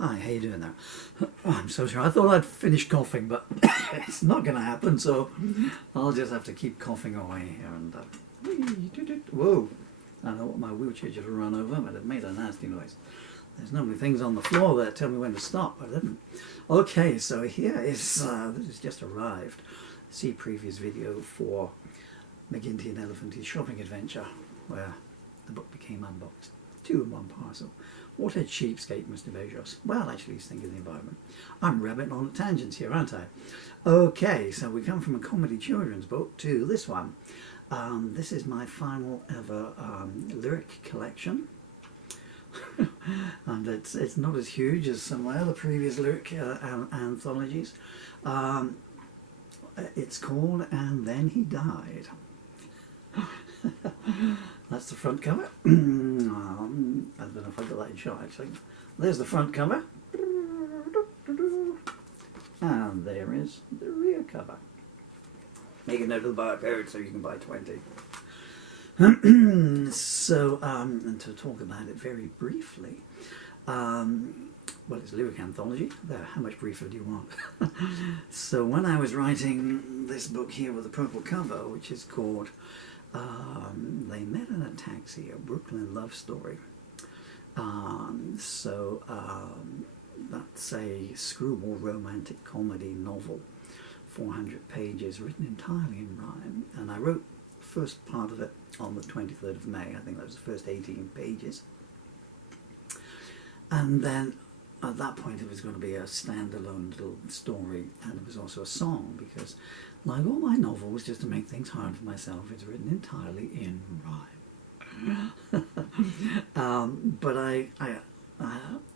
Hi, how you doing there? Oh, I'm so sorry. I thought I'd finished coughing, but it's not going to happen, so I'll just have to keep coughing away here. And whoa! I know what my wheelchair just ran over, but it made a nasty noise. There's normally things on the floor that tell me when to stop, but I didn't. Okay, so here is, this has just arrived. See previous video for McGinty and Elephanty's shopping adventure, where the book became unboxed. 2 in 1 parcel. What a cheapskate, Mr. Bezos. Well, actually, he's thinking of the environment. I'm rabbiting on tangents here, aren't I? Okay, so we come from a comedy children's book to this one. This is my final ever lyric collection. And it's not as huge as some of my other previous lyric anthologies. It's called And Then He Died. That's the front cover. I don't know if I got that in shot actually. There's the front cover. And there is the rear cover. Make a note of the barcode so you can buy 20. So, and to talk about it very briefly, well, it's a lyric anthology. There, how much briefer do you want? So when I was writing this book here with a purple cover, which is called They Met in a Taxi, a Brooklyn Love Story. That's a screwball romantic comedy novel, 400 pages, written entirely in rhyme. And I wrote the first part of it on the 23rd of May. I think that was the first 18 pages. And then at that point it was going to be a standalone little story, and it was also a song, because like all my novels, just to make things hard for myself, it's written entirely in rhyme. But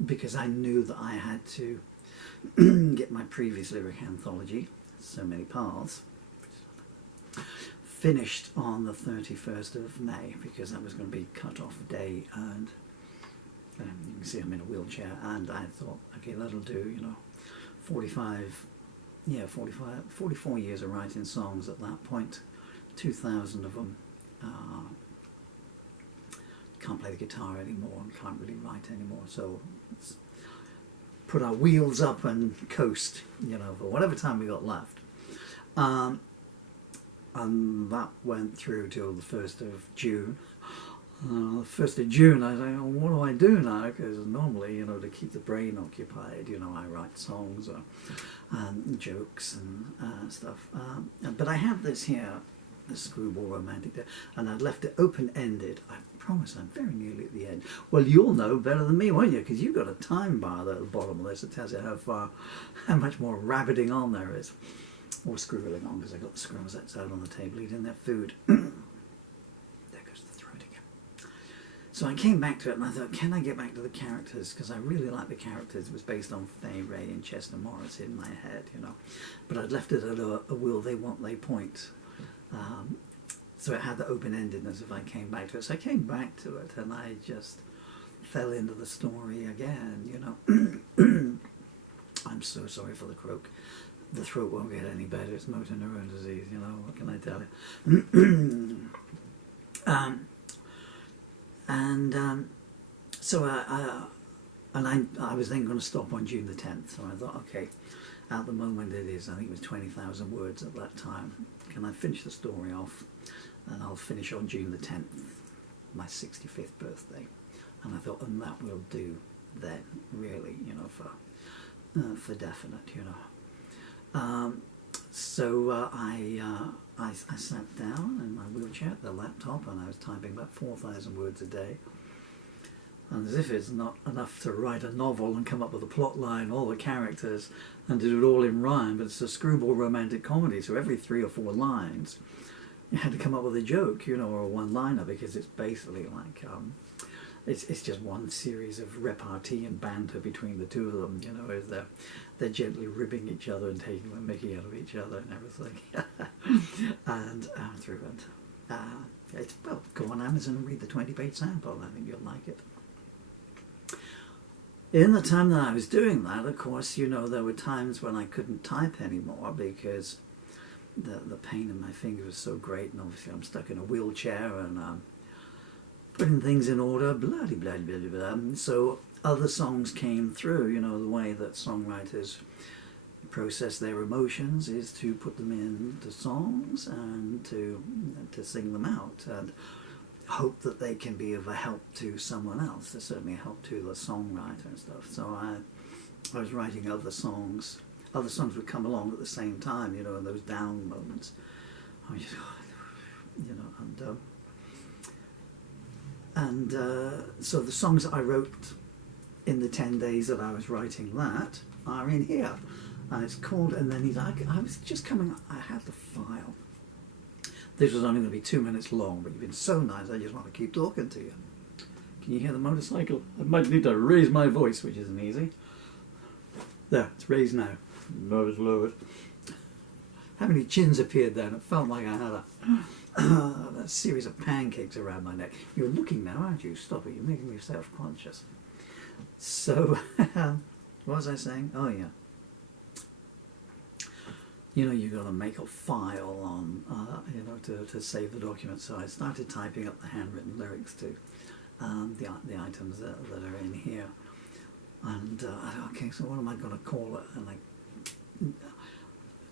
because I knew that I had to get my previous lyric anthology, So Many Paths, finished on the 31st of May, because that was going to be cut-off day, and you can see I'm in a wheelchair, and I thought, okay, that'll do, 44 years of writing songs at that point, 2,000 of them. Can't play the guitar anymore and can't really write anymore, so let's put our wheels up and coast, for whatever time we got left. And that went through till the 1st of June. The 1st of June, I was like, oh, what do I do now? Because normally, to keep the brain occupied, I write songs or jokes and stuff. But I have this here, the screwball romantic, and I'd left it open-ended. I promise I'm very nearly at the end. Well, you'll know better than me, won't you? Because you've got a time bar there at the bottom of this that tells you how much more rabbiting on there is. Or scribbling on, because I got the scribbles outside on the table eating their food. There goes the throat again. So I came back to it and I thought, can I get back to the characters? Because I really like the characters. It was based on Fay Ray and Chester Morris in my head, But I'd left it at a will they, want they point. So it had the open-endedness if I came back to it. So I came back to it and I just fell into the story again, I'm so sorry for the croak. The throat won't get any better. It's motor neuron disease, what can I tell you? So I was then going to stop on June the 10th. So I thought, okay, at the moment it is, I think it was 20,000 words at that time. Can I finish the story off? And I'll finish on June the 10th, my 65th birthday. And I thought, and that will do then, really, for definite, So I sat down in my wheelchair at the laptop and I was typing about 4,000 words a day. And as if it's not enough to write a novel and come up with a plot line, all the characters, and to do it all in rhyme, but it's a screwball romantic comedy, so every 3 or 4 lines you had to come up with a joke, or a one-liner, because it's basically like, it's just one series of repartee and banter between the two of them, as they're gently ribbing each other and taking the mickey out of each other and everything. And through it. Well, go on Amazon and read the 20-page sample. I think you'll like it. In the time that I was doing that, of course, there were times when I couldn't type anymore because the pain in my fingers was so great, and obviously I'm stuck in a wheelchair and putting things in order, blah, blah, blah, blah, blah. So other songs came through. You know, the way that songwriters process their emotions is to put them into songs and to sing them out and hope that they can be of a help to someone else. They're certainly a help to the songwriter and stuff. So I was writing other songs. Other songs would come along at the same time, you know, in those down moments. I just, you know, so the songs that I wrote in the 10 days that I was writing that are in here. And it's called, and then he's like, I was just coming, I had the file. This was only going to be 2 minutes long, but you've been so nice, I just want to keep talking to you. Can you hear the motorcycle? I might need to raise my voice, which isn't easy. There, it's raised now. Not as lowered. How many chins appeared then? It felt like I had a series of pancakes around my neck. You're looking now, aren't you? Stop it, you're making me self-conscious. So, what was I saying? Oh yeah. You know, you've got to make a file on, you know, to save the document. So I started typing up the handwritten lyrics to the items that are in here. And I thought, okay, so what am I going to call it? And I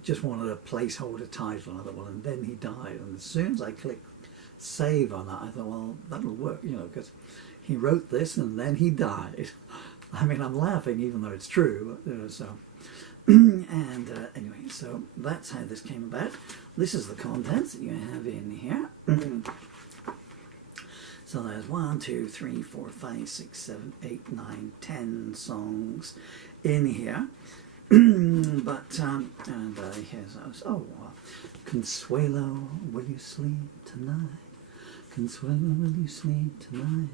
just wanted a placeholder title. I thought, well, and then he died. And as soon as I clicked save on that, I thought, well, that'll work, you know, because he wrote this and then he died. I mean, I'm laughing even though it's true, but, you know, so. And anyway, so that's how this came about. This is the contents that you have in here. So there's 1, 2, 3, 4, 5, 6, 7, 8, 9, 10 songs in here. But here's those. Oh, Consuelo, will you sleep tonight? Consuelo, will you sleep tonight?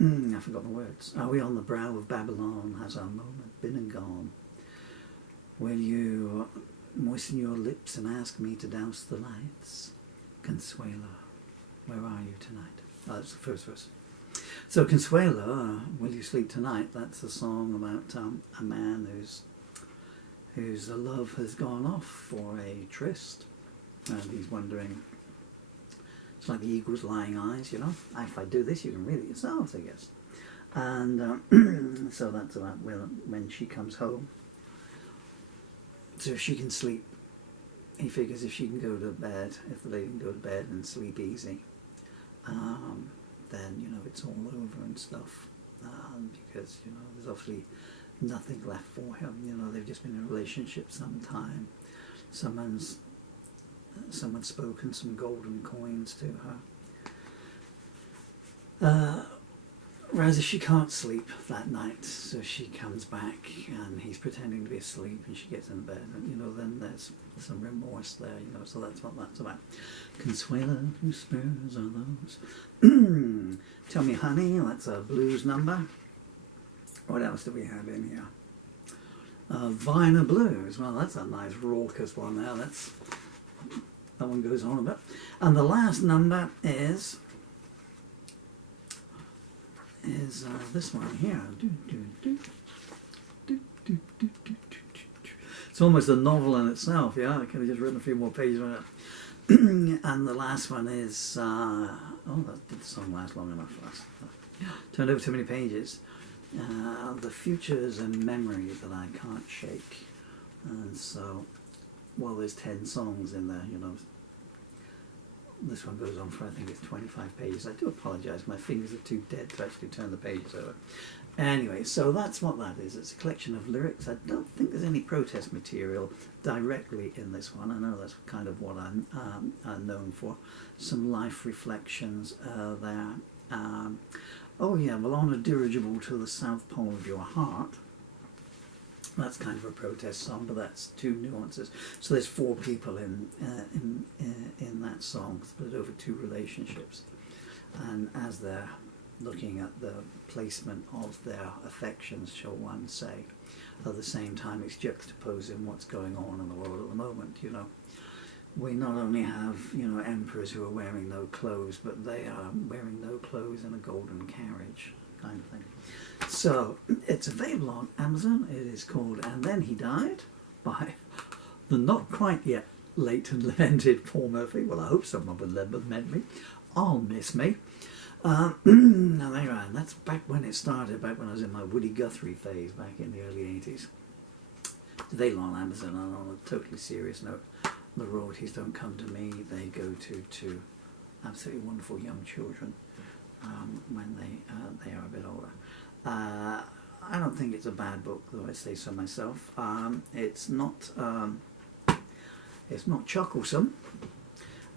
I forgot the words. Are we on the brow of Babylon? Has our moment been and gone? Will you moisten your lips and ask me to douse the lights? Consuelo, where are you tonight? Oh, that's the first verse. So Consuelo, will you sleep tonight? That's a song about a man whose love has gone off for a tryst, and he's wondering. It's like the eagle's lying eyes, you know. If I do this, you can read it yourselves, I guess. And so that's about when she comes home. So if she can sleep, he figures if she can go to bed, if the lady can go to bed and sleep easy, then, you know, it's all over and stuff. Because, you know, there's obviously nothing left for him. You know, they've just been in a relationship some time. Someone's spoken some golden coins to her. Whereas if she can't sleep that night, so she comes back and he's pretending to be asleep and she gets in bed, and, you know, then there's some remorse there, you know, so that's what that's about. Consuelo, whose spurs are those? Tell Me Honey, that's a blues number. What else do we have in here? Viner Blues, well, that's a nice raucous one now. That one goes on a bit. And the last number is this one here. It's almost a novel in itself, yeah? I could have just written a few more pages on it. And the last one is, that did the song last long enough for us. Turned over too many pages. The futures and memories that I can't shake. And so, well, there's 10 songs in there, you know. This one goes on for, I think it's 25 pages. I do apologise, my fingers are too dead to actually turn the pages over. Anyway, so that's what that is. It's a collection of lyrics. I don't think there's any protest material directly in this one. I know that's kind of what I'm known for. Some life reflections there. Oh yeah, well, on a dirigible to the South Pole of Your Heart. That's kind of a protest song, but that's two nuances. So there's 4 people in that song, split over 2 relationships, and as they're looking at the placement of their affections, shall one say, at the same time it's juxtaposing what's going on in the world at the moment. You know, we not only have, you know, emperors who are wearing no clothes, but they are wearing no clothes in a golden carriage, kind of thing. So it's available on Amazon. It is called And Then He Died by the not quite yet late and lamented Paul Murphy. Well, I hope someone will lament me. I'll miss me. Now there you are. And that's back when it started, back when I was in my Woody Guthrie phase, back in the early 80s. They on Amazon, and on a totally serious note, the royalties don't come to me, they go to absolutely wonderful young children when they are a bit older. I don't think it's a bad book, though I say so myself. It's not chucklesome,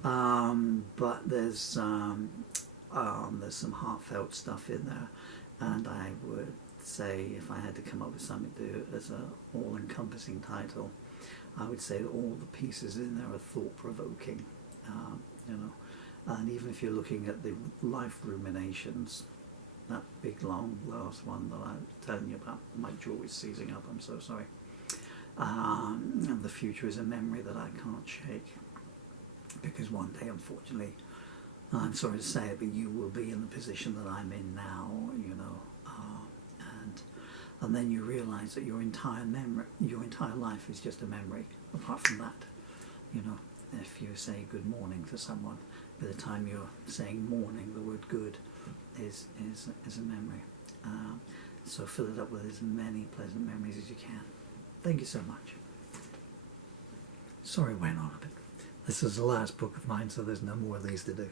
but there's some heartfelt stuff in there, and I would say, if I had to come up with something to do as an all-encompassing title, I would say that all the pieces in there are thought-provoking, and even if you're looking at the life ruminations, that big long last one that I was telling you about, my jaw is seizing up, I'm so sorry, and the future is a memory that I can't shake, because one day, unfortunately, I'm sorry to say it, but you will be in the position that I'm in now, and then you realise that your entire life is just a memory. Apart from that, if you say good morning to someone, by the time you're saying morning, the word good is a memory. So fill it up with as many pleasant memories as you can. Thank you so much. Sorry I went on a bit. This is the last book of mine, so there's no more of these to do.